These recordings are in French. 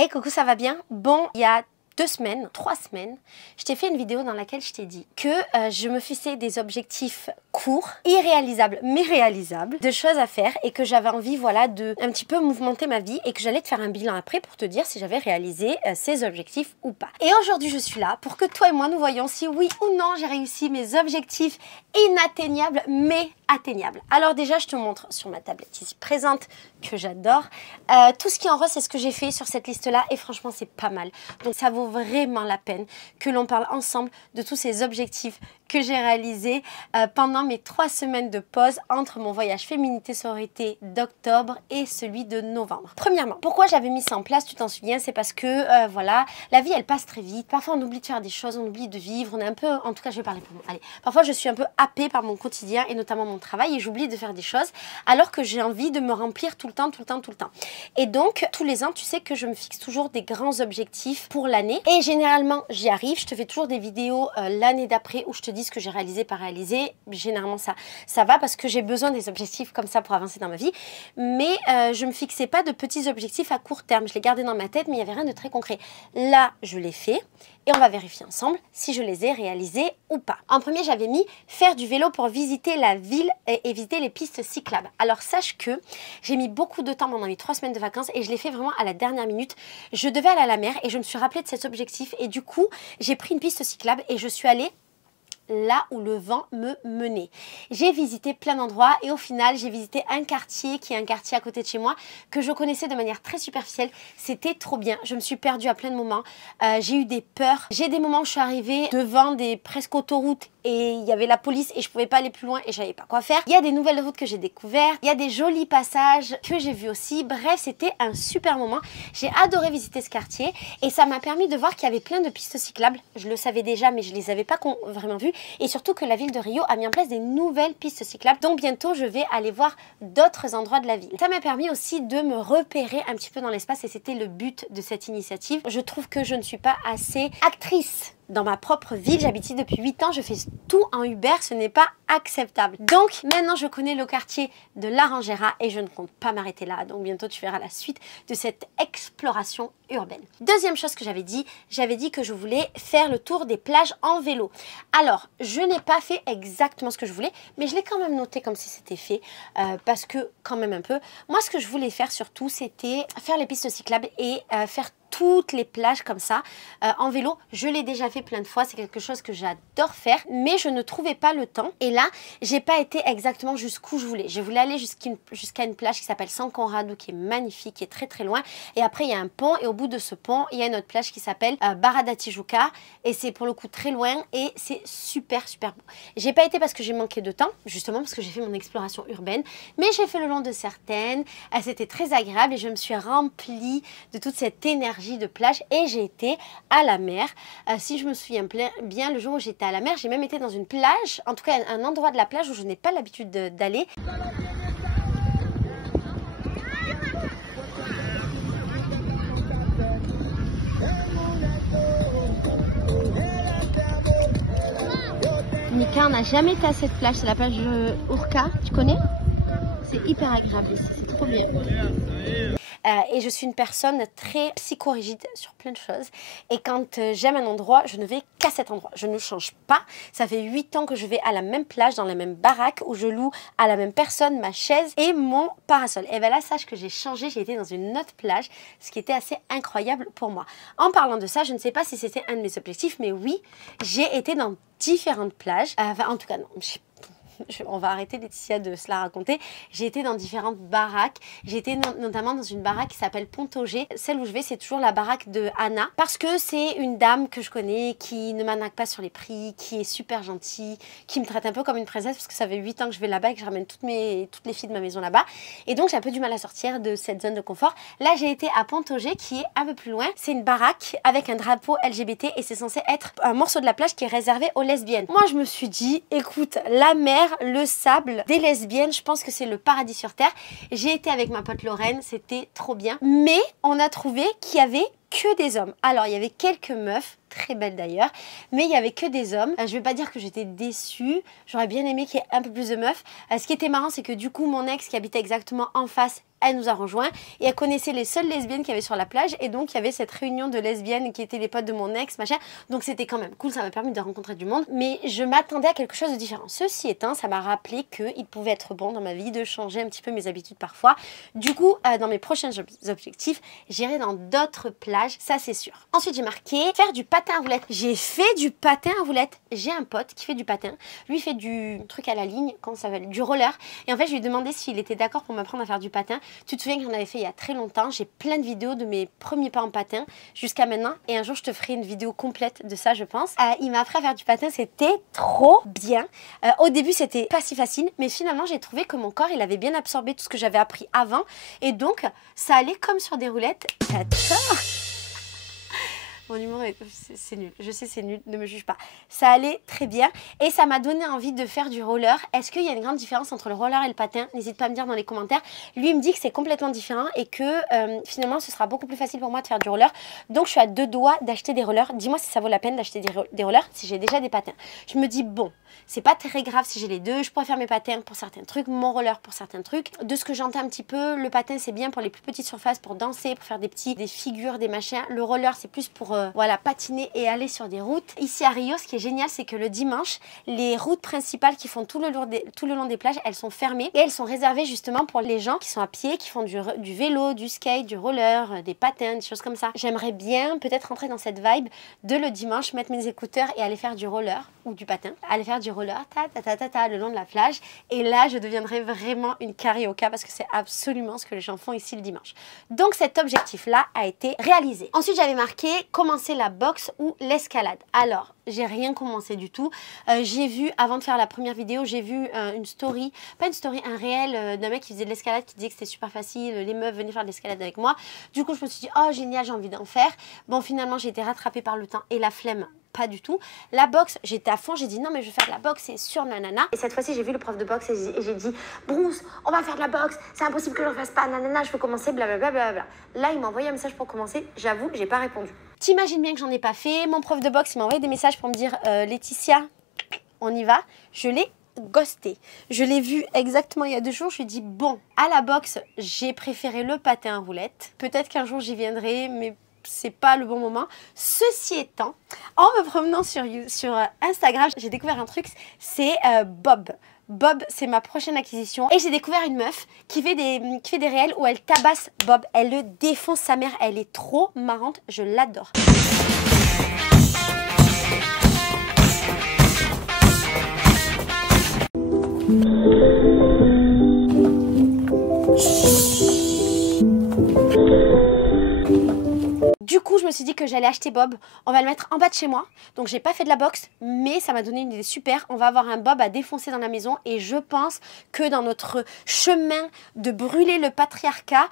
Hey coucou, ça va bien? Bon, il y a 3 semaines, je t'ai fait une vidéo dans laquelle je t'ai dit que je me fixais des objectifs courts, irréalisables mais réalisables, de choses à faire et que j'avais envie voilà, de un petit peu mouvementer ma vie et que j'allais te faire un bilan après pour te dire si j'avais réalisé ces objectifs ou pas. Et aujourd'hui je suis là pour que toi et moi nous voyions si oui ou non j'ai réussi mes objectifs inatteignables mais atteignables. Alors déjà je te montre sur ma tablette ici présente que j'adore. Tout ce qui est en rose c'est ce que j'ai fait sur cette liste là et franchement c'est pas mal. Donc ça vaut vraiment la peine que l'on parle ensemble de tous ces objectifs que j'ai réalisés pendant mes 3 semaines de pause entre mon voyage féminité sororité d'octobre et celui de novembre. Premièrement, pourquoi j'avais mis ça en place, tu t'en souviens, c'est parce que voilà, la vie elle passe très vite, parfois on oublie de faire des choses, on oublie de vivre, on est un peu, en tout cas je vais parler pour moi, allez, parfois je suis un peu happée par mon quotidien et notamment mon travail et j'oublie de faire des choses alors que j'ai envie de me remplir tout le temps. Et donc tous les ans tu sais que je me fixe toujours des grands objectifs pour l'année et généralement j'y arrive, je te fais toujours des vidéos l'année d'après où je te dis ce que j'ai réalisé, pas réalisé. Généralement ça va parce que j'ai besoin des objectifs comme ça pour avancer dans ma vie. Mais je me fixais pas de petits objectifs à court terme. Je les gardais dans ma tête mais il n'y avait rien de très concret. Là, je l'ai fait et on va vérifier ensemble si je les ai réalisés ou pas. En premier, j'avais mis faire du vélo pour visiter la ville et visiter les pistes cyclables. Alors sache que j'ai mis beaucoup de temps pendant mes 3 semaines de vacances et je l'ai fait vraiment à la dernière minute. Je devais aller à la mer et je me suis rappelée de cet objectif et du coup, j'ai pris une piste cyclable et je suis allée là où le vent me menait. J'ai visité plein d'endroits et au final j'ai visité un quartier qui est un quartier à côté de chez moi que je connaissais de manière très superficielle. C'était trop bien, je me suis perdue à plein de moments, j'ai eu des peurs, j'ai des moments où je suis arrivée devant des presque autoroutes et il y avait la police et je pouvais pas aller plus loin et je savais pas quoi faire. Il y a des nouvelles routes que j'ai découvertes, il y a des jolis passages que j'ai vus aussi, bref c'était un super moment. J'ai adoré visiter ce quartier et ça m'a permis de voir qu'il y avait plein de pistes cyclables. Je le savais déjà mais je les avais pas vraiment vues. Et surtout que la ville de Rio a mis en place des nouvelles pistes cyclables. Donc bientôt, je vais aller voir d'autres endroits de la ville. Ça m'a permis aussi de me repérer un petit peu dans l'espace et c'était le but de cette initiative. Je trouve que je ne suis pas assez actrice dans ma propre ville. J'habite ici depuis 8 ans, je fais tout en Uber, ce n'est pas acceptable. Donc maintenant je connais le quartier de Laranjeira et je ne compte pas m'arrêter là. Donc bientôt tu verras la suite de cette exploration urbaine. Deuxième chose que j'avais dit que je voulais faire le tour des plages en vélo. Alors je n'ai pas fait exactement ce que je voulais, mais je l'ai quand même noté comme si c'était fait parce que quand même un peu. Moi ce que je voulais faire surtout c'était faire les pistes cyclables et faire toutes les plages comme ça en vélo. Je l'ai déjà fait plein de fois, c'est quelque chose que j'adore faire mais je ne trouvais pas le temps et là j'ai pas été exactement jusqu'où je voulais. Je voulais aller jusqu'à une plage qui s'appelle San Conrado qui est magnifique, qui est très très loin et après il y a un pont et au bout de ce pont il y a une autre plage qui s'appelle Barra da Tijuca et c'est pour le coup très loin et c'est super beau. J'ai pas été parce que j'ai manqué de temps, justement parce que j'ai fait mon exploration urbaine, mais j'ai fait le long de certaines, c'était très agréable et je me suis remplie de toute cette énergie de plage et j'ai été à la mer. Si je me souviens bien, le jour où j'étais à la mer, j'ai même été dans une plage, en tout cas un endroit de la plage où je n'ai pas l'habitude d'aller. Nika, on n'a jamais été à cette plage, c'est la plage Urca, tu connais? C'est hyper agréable ici, c'est trop bien. Et je suis une personne très psychorigide sur plein de choses. Et quand j'aime un endroit, je ne vais qu'à cet endroit. Je ne change pas. Ça fait 8 ans que je vais à la même plage, dans la même baraque, où je loue à la même personne ma chaise et mon parasol. Et bien là, sache que j'ai changé. J'ai été dans une autre plage, ce qui était assez incroyable pour moi. En parlant de ça, je ne sais pas si c'était un de mes objectifs, mais oui, j'ai été dans différentes plages. En tout cas, non, on va arrêter Laetitia de se la raconter. J'ai été dans différentes baraques. J'ai été notamment dans une baraque qui s'appelle Pontauger. Celle où je vais, c'est toujours la baraque de Anna. Parce que c'est une dame que je connais, qui ne m'arnaque pas sur les prix, qui est super gentille, qui me traite un peu comme une princesse parce que ça fait 8 ans que je vais là-bas et que je ramène toutes les filles de ma maison là-bas. Et donc, j'ai un peu du mal à sortir de cette zone de confort. Là, j'ai été à Pontauger, qui est un peu plus loin. C'est une baraque avec un drapeau LGBT et c'est censé être un morceau de la plage qui est réservé aux lesbiennes. Moi, je me suis dit, écoute, la mer, le sable, des lesbiennes, je pense que c'est le paradis sur terre. J'ai été avec ma pote Lorraine, c'était trop bien. Mais on a trouvé qu'il y avait que des hommes. Alors, il y avait quelques meufs, très belles d'ailleurs, mais il y avait que des hommes. Je vais pas dire que j'étais déçue, j'aurais bien aimé qu'il y ait un peu plus de meufs. Ce qui était marrant, c'est que du coup, mon ex qui habitait exactement en face, elle nous a rejoints et elle connaissait les seules lesbiennes qu'il y avait sur la plage, et donc il y avait cette réunion de lesbiennes qui étaient les potes de mon ex, machin. Donc c'était quand même cool, ça m'a permis de rencontrer du monde, mais je m'attendais à quelque chose de différent. Ceci étant, ça m'a rappelé qu'il pouvait être bon dans ma vie de changer un petit peu mes habitudes parfois. Du coup, dans mes prochains objectifs, j'irai dans d'autres plages, ça c'est sûr. Ensuite, j'ai marqué faire du patin à roulettes. J'ai fait du patin à roulettes. J'ai un pote qui fait du patin. Lui il fait du truc à la ligne, comment ça s'appelle, du roller. Et en fait, je lui ai demandé s'il était d'accord pour m'apprendre à faire du patin. Tu te souviens que j'en avais fait il y a très longtemps. J'ai plein de vidéos de mes premiers pas en patin jusqu'à maintenant. Et un jour, je te ferai une vidéo complète de ça, je pense. Il m'a appris à faire du patin. C'était trop bien. Au début, c'était pas si facile. Mais finalement, j'ai trouvé que mon corps, il avait bien absorbé tout ce que j'avais appris avant. Et donc, ça allait comme sur des roulettes. J'adore. Mon humour, c'est nul. Je sais, c'est nul. Ne me juge pas. Ça allait très bien. Et ça m'a donné envie de faire du roller. Est-ce qu'il y a une grande différence entre le roller et le patin? N'hésite pas à me dire dans les commentaires. Lui, il me dit que c'est complètement différent et que finalement, ce sera beaucoup plus facile pour moi de faire du roller. Donc, je suis à deux doigts d'acheter des rollers. Dis-moi si ça vaut la peine d'acheter des rollers si j'ai déjà des patins. Je me dis, bon, c'est pas très grave si j'ai les deux. Je pourrais faire mes patins pour certains trucs, mon roller pour certains trucs. De ce que j'entends un petit peu, le patin, c'est bien pour les plus petites surfaces, pour danser, pour faire des figures, des machins. Le roller, c'est plus pour voilà, patiner et aller sur des routes. Ici à Rio, ce qui est génial, c'est que le dimanche, les routes principales qui font tout le long des plages, elles sont fermées et elles sont réservées justement pour les gens qui sont à pied, qui font du vélo, du skate, du roller, des patins, des choses comme ça. J'aimerais bien peut-être rentrer dans cette vibe de le dimanche, mettre mes écouteurs et aller faire du roller ou du patin, aller faire du roller le long de la plage, et là je deviendrai vraiment une carioca parce que c'est absolument ce que les gens font ici le dimanche. Donc cet objectif là a été réalisé. Ensuite, j'avais marqué commencer la boxe ou l'escalade. Alors j'ai rien commencé du tout. J'ai vu, avant de faire la première vidéo, j'ai vu une story, pas une story, un réel d'un mec qui faisait de l'escalade, qui disait que c'était super facile, les meufs venaient faire de l'escalade avec moi. Du coup je me suis dit, oh génial, j'ai envie d'en faire. Bon, finalement j'ai été rattrapée par le temps et la flemme, pas du tout. La boxe, j'étais à fond, j'ai dit non mais je vais faire de la boxe, c'est sûr, nanana. Et cette fois-ci j'ai vu le prof de boxe et j'ai dit, Bruce, on va faire de la boxe, c'est impossible que je ne fasse pas, nanana, je veux commencer, blablabla. Bla. Là il m'a envoyé un message pour commencer, j'avoue, j'ai pas répondu. T'imagines bien que j'en ai pas fait. Mon prof de boxe il m'a envoyé des messages pour me dire Laetitia, on y va. Je l'ai ghosté. Je l'ai vu exactement il y a 2 jours. Je lui ai dit bon, à la boxe, j'ai préféré le patin à roulettes. Peut-être qu'un jour j'y viendrai, mais c'est pas le bon moment. Ceci étant, en me promenant sur Instagram, j'ai découvert un truc, c'est Bob. Bob, c'est ma prochaine acquisition. Et j'ai découvert une meuf qui fait des réels où elle tabasse Bob. Elle le défonce sa mère. Elle est trop marrante. Je l'adore. Du coup, je me suis dit que j'allais acheter Bob. On va le mettre en bas de chez moi. Donc, j'ai pas fait de la boxe, mais ça m'a donné une idée super. On va avoir un Bob à défoncer dans la maison. Et je pense que dans notre chemin de brûler le patriarcat,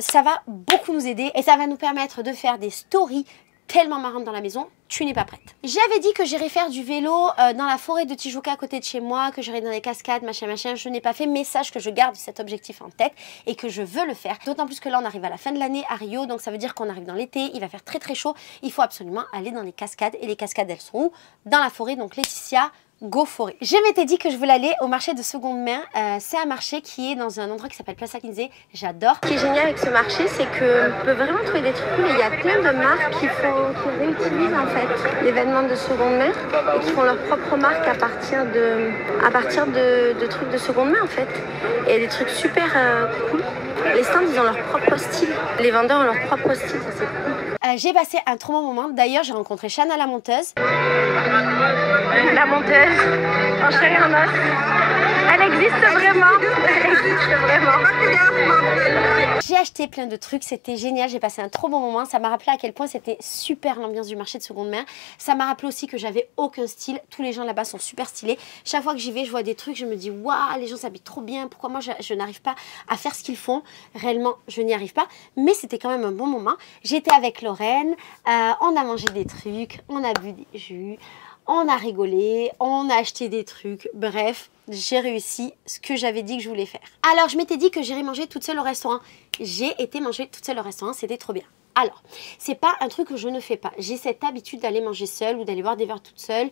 ça va beaucoup nous aider. Et ça va nous permettre de faire des stories tellement marrantes dans la maison. Tu n'es pas prête. J'avais dit que j'irais faire du vélo dans la forêt de Tijuca à côté de chez moi, que j'irais dans les cascades, machin. Je n'ai pas fait, mais sache que je garde cet objectif en tête et que je veux le faire. D'autant plus que là, on arrive à la fin de l'année à Rio, donc ça veut dire qu'on arrive dans l'été, il va faire très très chaud. Il faut absolument aller dans les cascades. Et les cascades, elles sont où? Dans la forêt, donc Laetitia, go forêt. Je m'étais dit que je voulais aller au marché de seconde main. C'est un marché qui est dans un endroit qui s'appelle Plaza 15. J'adore. Ce qui est génial avec ce marché, c'est qu'on peut vraiment trouver des trucs cool. Il y a plein de marques qui réutilisent en fait les vêtements de seconde main et qui font leur propre marque à partir de trucs de seconde main en fait. Et il y a des trucs super cool. Les stands, ils ont leur propre style. Les vendeurs ont leur propre style, ça c'est cool. J'ai passé un trop bon moment. D'ailleurs, j'ai rencontré Chana la monteuse. La monteuse, en chair et en os. Elle existe vraiment. Elle existe vraiment. J'ai acheté plein de trucs, c'était génial. J'ai passé un trop bon moment. Ça m'a rappelé à quel point c'était super l'ambiance du marché de seconde main. Ça m'a rappelé aussi que j'avais aucun style. Tous les gens là-bas sont super stylés. Chaque fois que j'y vais, je vois des trucs, je me dis waouh, les gens s'habillent trop bien. Pourquoi moi je n'arrive pas à faire ce qu'ils font? Réellement, je n'y arrive pas. Mais c'était quand même un bon moment. J'étais avec Lorraine, on a mangé des trucs, on a bu des jus, on a rigolé, on a acheté des trucs. Bref, j'ai réussi ce que j'avais dit que je voulais faire. Alors, je m'étais dit que j'irais manger toute seule au restaurant. J'ai été manger toute seule au restaurant, c'était trop bien. Alors, c'est pas un truc que je ne fais pas. J'ai cette habitude d'aller manger seule ou d'aller boire des verres toute seule,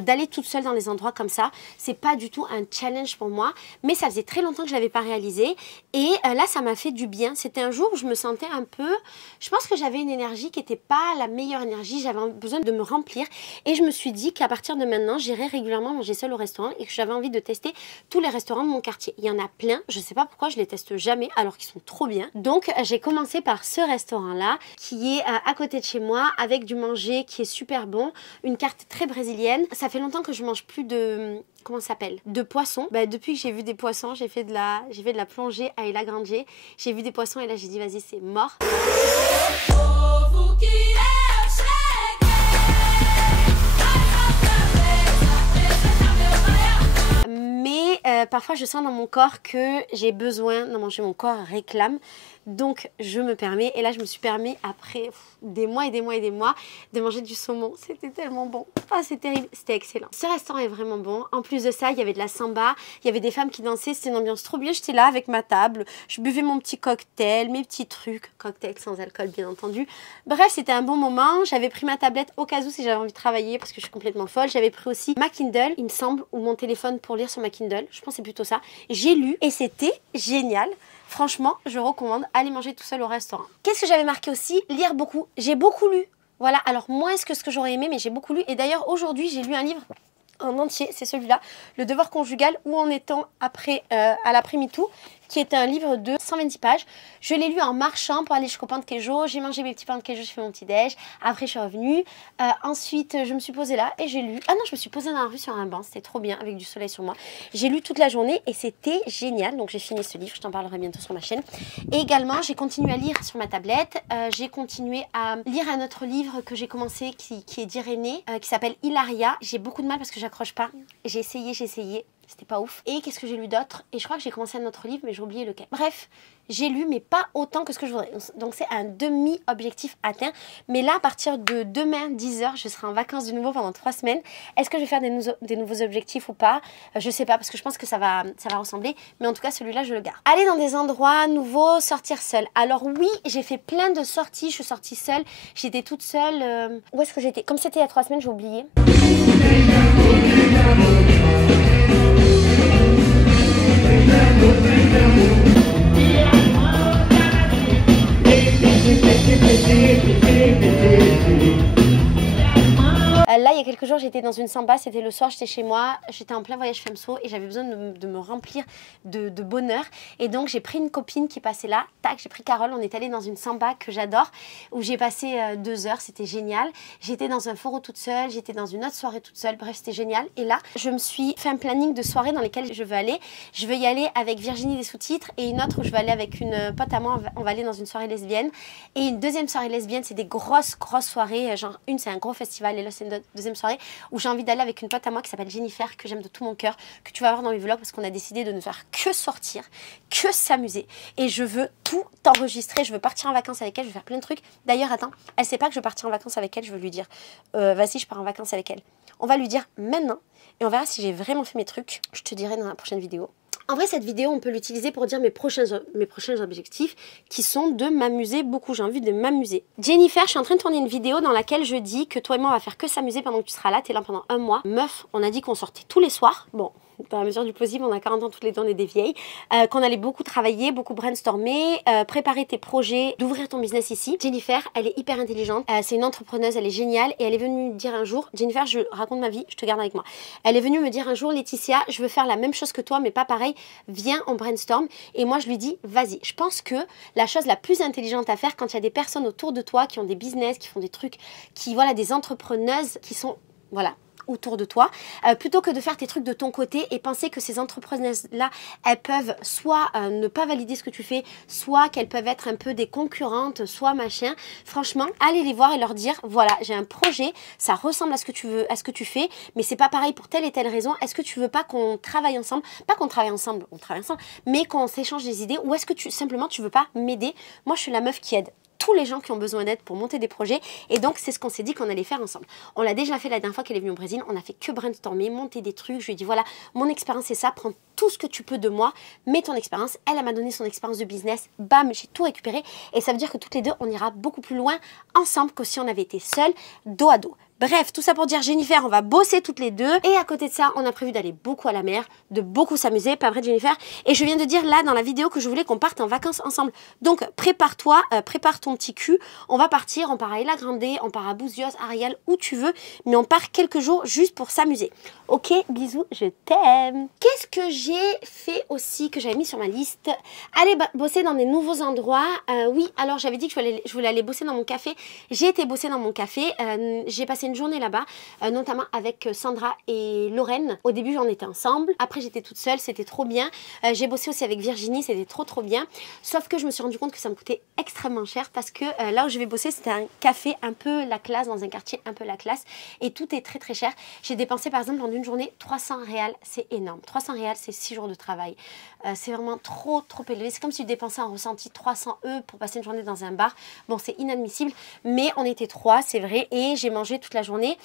d'aller toute seule dans les endroits comme ça. C'est pas du tout un challenge pour moi, mais ça faisait très longtemps que je l'avais pas réalisé. Et là, ça m'a fait du bien. C'était un jour où je me sentais un peu... Je pense que j'avais une énergie qui n'était pas la meilleure énergie. J'avais besoin de me remplir. Et je me suis dit qu'à partir de maintenant, j'irais régulièrement manger seule au restaurant et que j'avais envie de tester tous les restaurants de mon quartier. Il y en a plein. Je sais pas pourquoi je les teste jamais alors qu'ils sont trop bien. Donc, j'ai commencé par ce restaurant-là qui est à côté de chez moi avec du manger qui est super bon. Une carte très brésilienne. Ça fait longtemps que je mange plus de... Comment ça s'appelle? De poissons. Bah, depuis que j'ai vu des poissons, j'ai fait de la plongée à Ilha Grande. J'ai vu des poissons et là j'ai dit vas-y c'est mort. Mais parfois je sens dans mon corps que j'ai besoin d'en manger, mon corps réclame. Donc je me permets, et là je me suis permis après des mois et des mois et des mois de manger du saumon. C'était tellement bon. Ah c'est terrible, c'était excellent. Ce restaurant est vraiment bon. En plus de ça, il y avait de la samba, il y avait des femmes qui dansaient, c'était une ambiance trop bien. J'étais là avec ma table, je buvais mon petit cocktail, mes petits trucs, cocktail sans alcool bien entendu. Bref, c'était un bon moment. J'avais pris ma tablette au cas où si j'avais envie de travailler parce que je suis complètement folle. J'avais pris aussi ma Kindle, il me semble, ou mon téléphone pour lire sur ma Kindle. Je pense que c'est plutôt ça. J'ai lu et c'était génial. Franchement, je recommande aller manger tout seul au restaurant. Qu'est-ce que j'avais marqué aussi? Lire beaucoup. J'ai beaucoup lu. Voilà, alors moins que ce que j'aurais aimé, mais j'ai beaucoup lu. Et d'ailleurs, aujourd'hui, j'ai lu un livre en entier, c'est celui-là, Le devoir conjugal, où en étant après à l'après-MeToo, qui est un livre de 126 pages. Je l'ai lu en marchant pour aller jusqu'au pain de Queijo. J'ai mangé mes petits pains de Queijo, j'ai fait mon petit déj. Après, je suis revenue. Ensuite, je me suis posée là et j'ai lu. Ah non, je me suis posée dans la rue sur un banc. C'était trop bien avec du soleil sur moi. J'ai lu toute la journée et c'était génial. Donc, j'ai fini ce livre. Je t'en parlerai bientôt sur ma chaîne. Et également, j'ai continué à lire sur ma tablette. J'ai continué à lire un autre livre que j'ai commencé qui est d'Irénée, qui s'appelle Hilaria. J'ai beaucoup de mal parce que j'accroche pas. J'ai essayé. C'était pas ouf. Et qu'est-ce que j'ai lu d'autre? Et je crois que j'ai commencé un autre livre, mais j'ai oublié lequel. Bref, j'ai lu, mais pas autant que ce que je voudrais. Donc c'est un demi-objectif atteint. Mais là, à partir de demain, 10h, je serai en vacances de nouveau pendant 3 semaines. Est-ce que je vais faire des nouveaux objectifs ou pas? Je sais pas, parce que je pense que ça va ressembler. Mais en tout cas, celui-là, je le garde. Aller dans des endroits nouveaux, sortir seule. Alors oui, j'ai fait plein de sorties. Je suis sortie seule. J'étais toute seule. Où est-ce que j'étais? Comme c'était il y a 3 semaines, j'ai oublié. Là, il y a quelques jours, j'étais dans une samba, c'était le soir, j'étais chez moi, j'étais en plein voyage FEMSO et j'avais besoin de me remplir de bonheur. Et donc, j'ai pris une copine qui passait là, tac, j'ai pris Carole, on est allé dans une samba que j'adore, où j'ai passé 2 heures, c'était génial. J'étais dans un forum toute seule, j'étais dans une autre soirée toute seule, bref, c'était génial. Et là, je me suis fait un planning de soirées dans lesquelles je veux aller. Je veux y aller avec Virginie des sous-titres et une autre où je vais aller avec une pote à moi, on va aller dans une soirée lesbienne. Et une deuxième soirée lesbienne, c'est des grosses soirées, genre une, c'est un gros festival et là, c'est une deuxième soirée où j'ai envie d'aller avec une pote à moi qui s'appelle Jennifer, que j'aime de tout mon cœur, que tu vas voir dans mes vlogs parce qu'on a décidé de ne faire que sortir, que s'amuser. Et je veux tout enregistrer, je veux partir en vacances avec elle, je veux faire plein de trucs. D'ailleurs, attends, elle sait pas que je veux partir en vacances avec elle, je veux lui dire, vas-y, je pars en vacances avec elle. On va lui dire maintenant et on verra si j'ai vraiment fait mes trucs. Je te dirai dans la prochaine vidéo. En vrai, cette vidéo, on peut l'utiliser pour dire mes prochains objectifs qui sont de m'amuser beaucoup. J'ai envie de m'amuser. Jennifer, je suis en train de tourner une vidéo dans laquelle je dis que toi et moi, on va faire que s'amuser pendant que tu seras là. Tu es là pendant 1 mois. Meuf, on a dit qu'on sortait tous les soirs. Bon, dans la mesure du possible, on a 40 ans toutes les deux, on est des vieilles. Qu'on allait beaucoup travailler, beaucoup brainstormer, préparer tes projets, d'ouvrir ton business ici. Jennifer, elle est hyper intelligente. C'est une entrepreneuse, elle est géniale. Et elle est venue me dire un jour, Jennifer, je raconte ma vie, je te garde avec moi. Elle est venue me dire un jour, Laetitia, je veux faire la même chose que toi, mais pas pareil. Viens, on brainstorm. Et moi, je lui dis, vas-y. Je pense que la chose la plus intelligente à faire quand il y a des personnes autour de toi qui ont des business, qui font des trucs, qui, voilà, des entrepreneuses qui sont, voilà, autour de toi, plutôt que de faire tes trucs de ton côté et penser que ces entrepreneuses-là, elles peuvent soit ne pas valider ce que tu fais, soit qu'elles peuvent être un peu des concurrentes, soit machin. Franchement, allez les voir et leur dire, voilà, j'ai un projet, ça ressemble à ce que tu veux, à ce que tu fais, mais c'est pas pareil pour telle et telle raison. Est-ce que tu veux pas qu'on travaille ensemble? Pas qu'on travaille ensemble, on travaille ensemble, mais qu'on s'échange des idées, ou est-ce que simplement tu veux pas m'aider? Moi, je suis la meuf qui aide tous les gens qui ont besoin d'aide pour monter des projets. Et donc, c'est ce qu'on s'est dit qu'on allait faire ensemble. On l'a déjà fait la dernière fois qu'elle est venue au Brésil. On a fait que brainstormer, monter des trucs. Je lui ai dit, voilà, mon expérience c'est ça, prends tout ce que tu peux de moi, mets ton expérience. Elle m'a donné son expérience de business. Bam, j'ai tout récupéré. Et ça veut dire que toutes les deux, on ira beaucoup plus loin ensemble que si on avait été seuls, dos à dos. Bref, tout ça pour dire Jennifer, on va bosser toutes les deux. Et à côté de ça, on a prévu d'aller beaucoup à la mer, de beaucoup s'amuser, pas vrai Jennifer? Et je viens de dire là dans la vidéo que je voulais qu'on parte en vacances ensemble. Donc prépare-toi, prépare ton petit cul. On va partir, on part à Ilha Grande, on part à Buzios, Ariel, où tu veux. Mais on part quelques jours juste pour s'amuser. Ok, bisous, je t'aime. Qu'est-ce que j'ai fait aussi, que j'avais mis sur ma liste? Aller bosser dans des nouveaux endroits. Oui, alors j'avais dit que je voulais aller bosser dans mon café. J'ai été bosser dans mon café. J'ai passé une journée là-bas, notamment avec Sandra et Lorraine. Au début, on était ensemble. Après, j'étais toute seule. C'était trop bien. J'ai bossé aussi avec Virginie. C'était trop bien. Sauf que je me suis rendu compte que ça me coûtait extrêmement cher parce que là où je vais bosser, c'était un café un peu la classe, dans un quartier un peu la classe. Et tout est très cher. J'ai dépensé par exemple en une journée 300 réals. C'est énorme. 300 réals, c'est 6 jours de travail. C'est vraiment trop élevé. C'est comme si tu dépensais en ressenti 300 € pour passer une journée dans un bar. Bon, c'est inadmissible. Mais on était 3, c'est vrai. Et j'ai mangé toute la journée.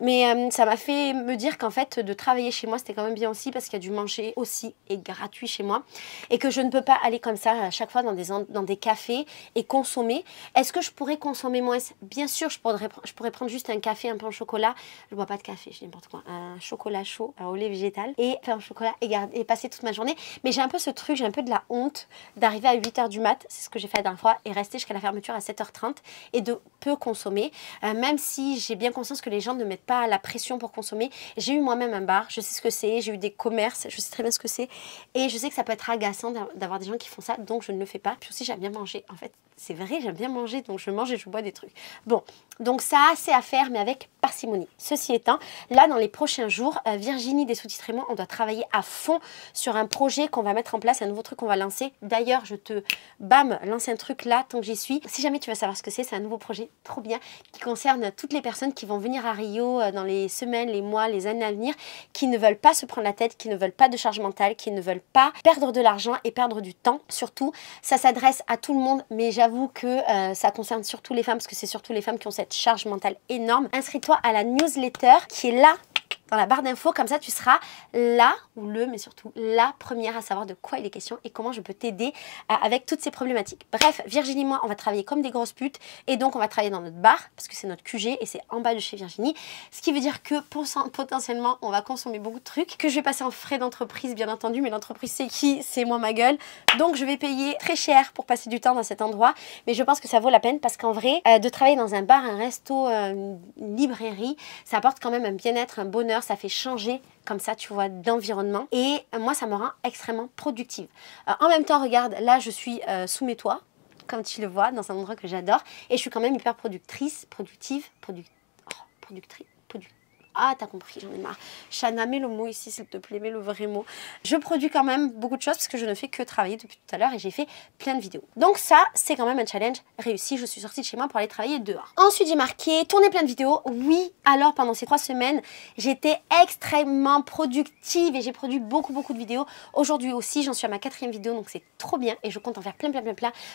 Mais ça m'a fait me dire qu'en fait, de travailler chez moi, c'était quand même bien aussi parce qu'il y a du manger aussi et gratuit chez moi. Et que je ne peux pas aller comme ça à chaque fois dans des cafés et consommer. Est-ce que je pourrais consommer moins? Bien sûr, je pourrais prendre juste un café, un pain au chocolat. Je ne bois pas de café, je dis n'importe quoi. Un chocolat chaud, au lait végétal et pain au chocolat et passer toute ma journée. Mais j'ai un peu ce truc, j'ai un peu de la honte d'arriver à 8 h du mat, c'est ce que j'ai fait la dernière fois, et rester jusqu'à la fermeture à 7 h 30 et de peu consommer. Même si j'ai bien conscience que les gens ne mettent pas la pression pour consommer. J'ai eu moi-même un bar, je sais ce que c'est, j'ai eu des commerces, je sais très bien ce que c'est. Et je sais que ça peut être agaçant d'avoir des gens qui font ça, donc je ne le fais pas. Puis aussi, j'aime bien manger. En fait, c'est vrai, j'aime bien manger, donc je mange et je bois des trucs. Bon, donc ça, c'est à faire, mais avec parcimonie. Ceci étant, là, dans les prochains jours, Virginie des sous-titres et moi, on doit travailler à fond sur un projet qu'on va mettre en place, un nouveau truc qu'on va lancer. D'ailleurs, je te, bam, lance un truc là, tant que j'y suis. Si jamais tu veux savoir ce que c'est un nouveau projet trop bien qui concerne toutes les personnes qui vont venir à Rio dans les semaines, les mois, les années à venir, qui ne veulent pas se prendre la tête, qui ne veulent pas de charge mentale, qui ne veulent pas perdre de l'argent et perdre du temps. Surtout, ça s'adresse à tout le monde, mais j'avoue que ça concerne surtout les femmes, parce que c'est surtout les femmes qui ont cette charge mentale énorme. Inscris-toi à la newsletter qui est là dans la barre d'infos, comme ça tu seras là, ou mais surtout la première à savoir de quoi il est question et comment je peux t'aider avec toutes ces problématiques. Bref, Virginie et moi, on va travailler comme des grosses putes et donc on va travailler dans notre bar parce que c'est notre QG et c'est en bas de chez Virginie. Ce qui veut dire que potentiellement, on va consommer beaucoup de trucs, que je vais passer en frais d'entreprise bien entendu, mais l'entreprise c'est qui? C'est moi, ma gueule. Donc je vais payer très cher pour passer du temps dans cet endroit, mais je pense que ça vaut la peine parce qu'en vrai, de travailler dans un bar, un resto, une librairie, ça apporte quand même un bien-être, un bonheur, ça fait changer comme ça, tu vois, d'environnement. Et moi, ça me rend extrêmement productive. En même temps, regarde, là, je suis sous mes toits, comme tu le vois, dans un endroit que j'adore. Et je suis quand même hyper productrice, Ah, t'as compris, j'en ai marre. Chana, mets le mot ici, s'il te plaît, mets le vrai mot. Je produis quand même beaucoup de choses parce que je ne fais que travailler depuis tout à l'heure et j'ai fait plein de vidéos. Donc ça, c'est quand même un challenge réussi. Je suis sortie de chez moi pour aller travailler dehors. Ensuite, j'ai marqué tourner plein de vidéos. Oui, alors pendant ces 3 semaines, j'étais extrêmement productive et j'ai produit beaucoup de vidéos. Aujourd'hui aussi, j'en suis à ma 4e vidéo, donc c'est trop bien et je compte en faire plein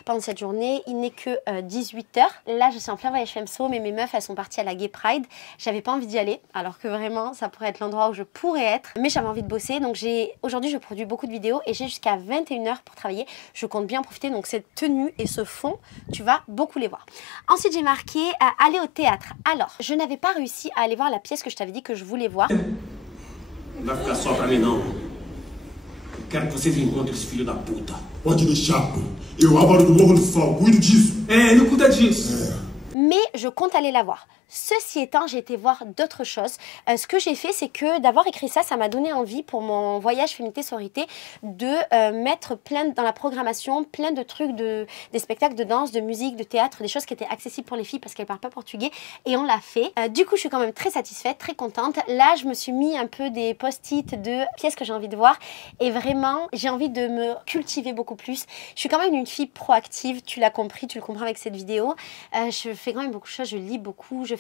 pendant cette journée. Il n'est que 18 h. Là, je suis en plein voyage FEMSO, mais mes meufs, elles sont parties à la Gay Pride. J'avais pas envie d'y aller, alors que vraiment ça pourrait être l'endroit où je pourrais être, mais j'avais envie de bosser. Donc aujourd'hui je produis beaucoup de vidéos et j'ai jusqu'à 21 h pour travailler. Je compte bien en profiter, donc cette tenue et ce fond, tu vas beaucoup les voir. Ensuite j'ai marqué aller au théâtre. Alors je n'avais pas réussi à aller voir la pièce que je t'avais dit que je voulais voir. Não vai ficar só pra mim não. Eu quero que vocês encontrem esse filho da puta. Pode deixar, pô. Eu, Álvaro do Morro do Sol, cuido disso. Não cuida disso. Mais je compte aller la voir. Ceci étant, j'ai été voir d'autres choses. Ce que j'ai fait, c'est que d'avoir écrit ça, ça m'a donné envie pour mon voyage Féminité Sororité de mettre dans la programmation plein de trucs, des spectacles de danse, de musique, de théâtre, des choses qui étaient accessibles pour les filles parce qu'elles ne parlent pas portugais. Et on l'a fait. Du coup, je suis quand même très satisfaite, très contente. Là, je me suis mis un peu des post-it de pièces que j'ai envie de voir. Et vraiment, j'ai envie de me cultiver beaucoup plus. Je suis quand même une fille proactive, tu l'as compris, tu le comprends avec cette vidéo. Je fais quand même beaucoup de choses, je lis beaucoup, je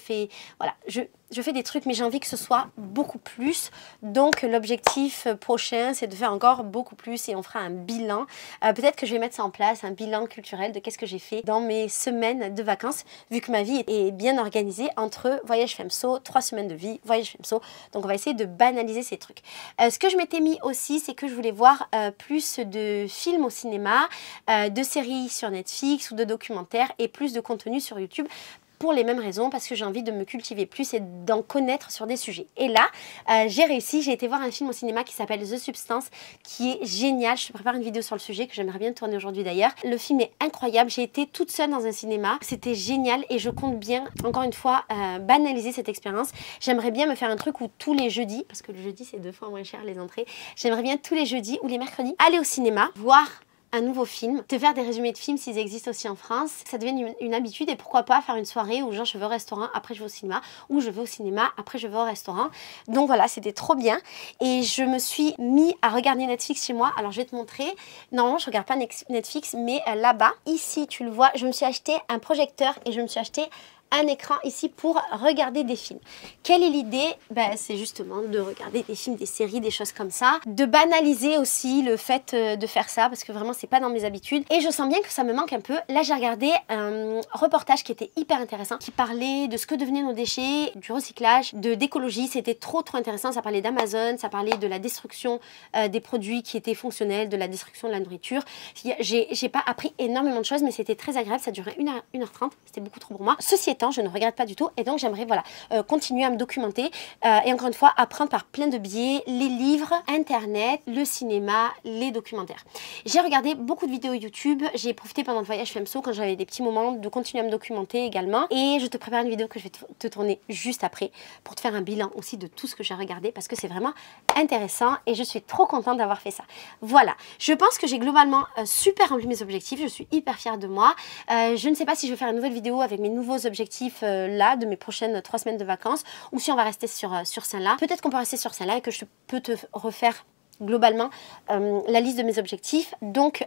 voilà, je fais des trucs, mais j'ai envie que ce soit beaucoup plus. Donc l'objectif prochain, c'est de faire encore beaucoup plus et on fera un bilan. Peut-être que je vais mettre ça en place, un bilan culturel de qu'est-ce que j'ai fait dans mes semaines de vacances, vu que ma vie est bien organisée entre voyage FEMSO, 3 semaines de vie, voyage FEMSO. Donc on va essayer de banaliser ces trucs. Ce que je m'étais mis aussi, c'est que je voulais voir plus de films au cinéma, de séries sur Netflix ou de documentaires et plus de contenu sur YouTube. Pour les mêmes raisons, parce que j'ai envie de me cultiver plus et d'en connaître sur des sujets. Et là, j'ai réussi, j'ai été voir un film au cinéma qui s'appelle The Substance, qui est génial. Je te prépare une vidéo sur le sujet que j'aimerais bien tourner aujourd'hui d'ailleurs. Le film est incroyable, j'ai été toute seule dans un cinéma, c'était génial et je compte bien, encore une fois, banaliser cette expérience. J'aimerais bien me faire un truc où tous les jeudis, parce que le jeudi c'est 2 fois moins cher les entrées, j'aimerais bien tous les jeudis ou les mercredis aller au cinéma, voir un nouveau film, te faire des résumés de films s'ils existent aussi en France, que ça devienne une habitude et pourquoi pas faire une soirée où genre je vais au restaurant, après je vais au cinéma, ou je vais au cinéma, après je vais au restaurant. Donc voilà, c'était trop bien et je me suis mis à regarder Netflix chez moi. Alors je vais te montrer, normalement je regarde pas Netflix, mais là-bas, ici tu le vois, je me suis acheté un projecteur et je me suis acheté un écran ici pour regarder des films. Quelle est l'idée? C'est justement de regarder des films, des séries, des choses comme ça. De banaliser aussi le fait de faire ça parce que vraiment c'est pas dans mes habitudes. Et je sens bien que ça me manque un peu. Là j'ai regardé un reportage qui était hyper intéressant, qui parlait de ce que devenaient nos déchets, du recyclage, d'écologie. C'était trop intéressant. Ça parlait d'Amazon, ça parlait de la destruction des produits qui étaient fonctionnels, de la destruction de la nourriture. J'ai pas appris énormément de choses mais c'était très agréable. Ça durait 1h30. C'était beaucoup trop pour moi. Ceci étant, je ne regrette pas du tout et donc j'aimerais continuer à me documenter et encore une fois apprendre par plein de biais, les livres, internet, le cinéma, les documentaires. J'ai regardé beaucoup de vidéos YouTube, j'ai profité pendant le voyage FEMSO quand j'avais des petits moments de continuer à me documenter également et je te prépare une vidéo que je vais te tourner juste après pour te faire un bilan aussi de tout ce que j'ai regardé parce que c'est vraiment intéressant et je suis trop contente d'avoir fait ça. Voilà, je pense que j'ai globalement super rempli mes objectifs, je suis hyper fière de moi. Je ne sais pas si je vais faire une nouvelle vidéo avec mes nouveaux objectifs là de mes prochaines 3 semaines de vacances ou si on va rester sur celle-là. Peut-être qu'on peut rester sur celle-là et que je peux te refaire globalement la liste de mes objectifs. Donc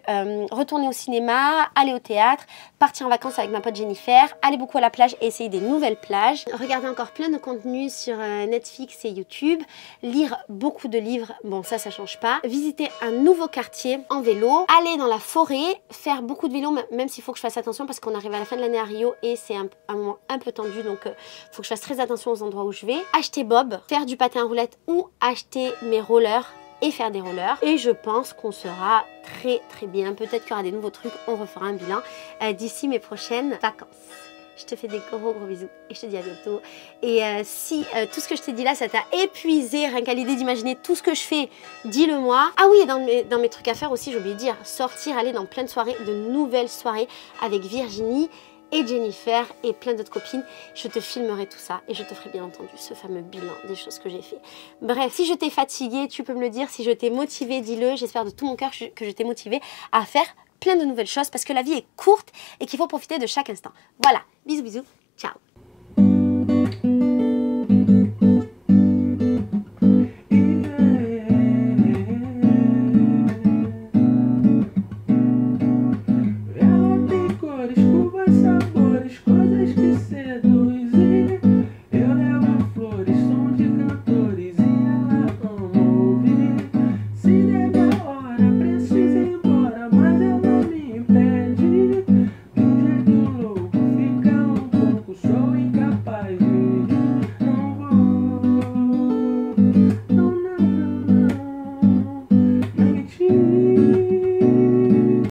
retourner au cinéma, aller au théâtre, partir en vacances avec ma pote Jennifer, aller beaucoup à la plage et essayer des nouvelles plages, regarder encore plein de contenus sur Netflix et YouTube, lire beaucoup de livres, bon ça change pas, visiter un nouveau quartier en vélo, aller dans la forêt, faire beaucoup de vélo même s'il faut que je fasse attention parce qu'on arrive à la fin de l'année à Rio et c'est un moment un peu tendu donc faut que je fasse très attention aux endroits où je vais, acheter Bob, faire du patin à roulettes ou acheter mes rollers et faire des rollers et je pense qu'on sera très bien, peut-être qu'il y aura des nouveaux trucs, on refera un bilan d'ici mes prochaines vacances. Je te fais des gros bisous et je te dis à bientôt. Et si tout ce que je t'ai dit là, ça t'a épuisé, rien qu'à l'idée d'imaginer tout ce que je fais, dis-le moi. Ah oui, et dans mes trucs à faire aussi, j'ai oublié de dire, sortir, aller dans plein de soirées, de nouvelles soirées avec Virginie et Jennifer et plein d'autres copines. Je te filmerai tout ça et je te ferai bien entendu ce fameux bilan des choses que j'ai fait. Bref, si je t'ai fatiguée, tu peux me le dire. Si je t'ai motivée, dis-le. J'espère de tout mon cœur que je t'ai motivée à faire plein de nouvelles choses parce que la vie est courte et qu'il faut profiter de chaque instant. Voilà, bisous, ciao.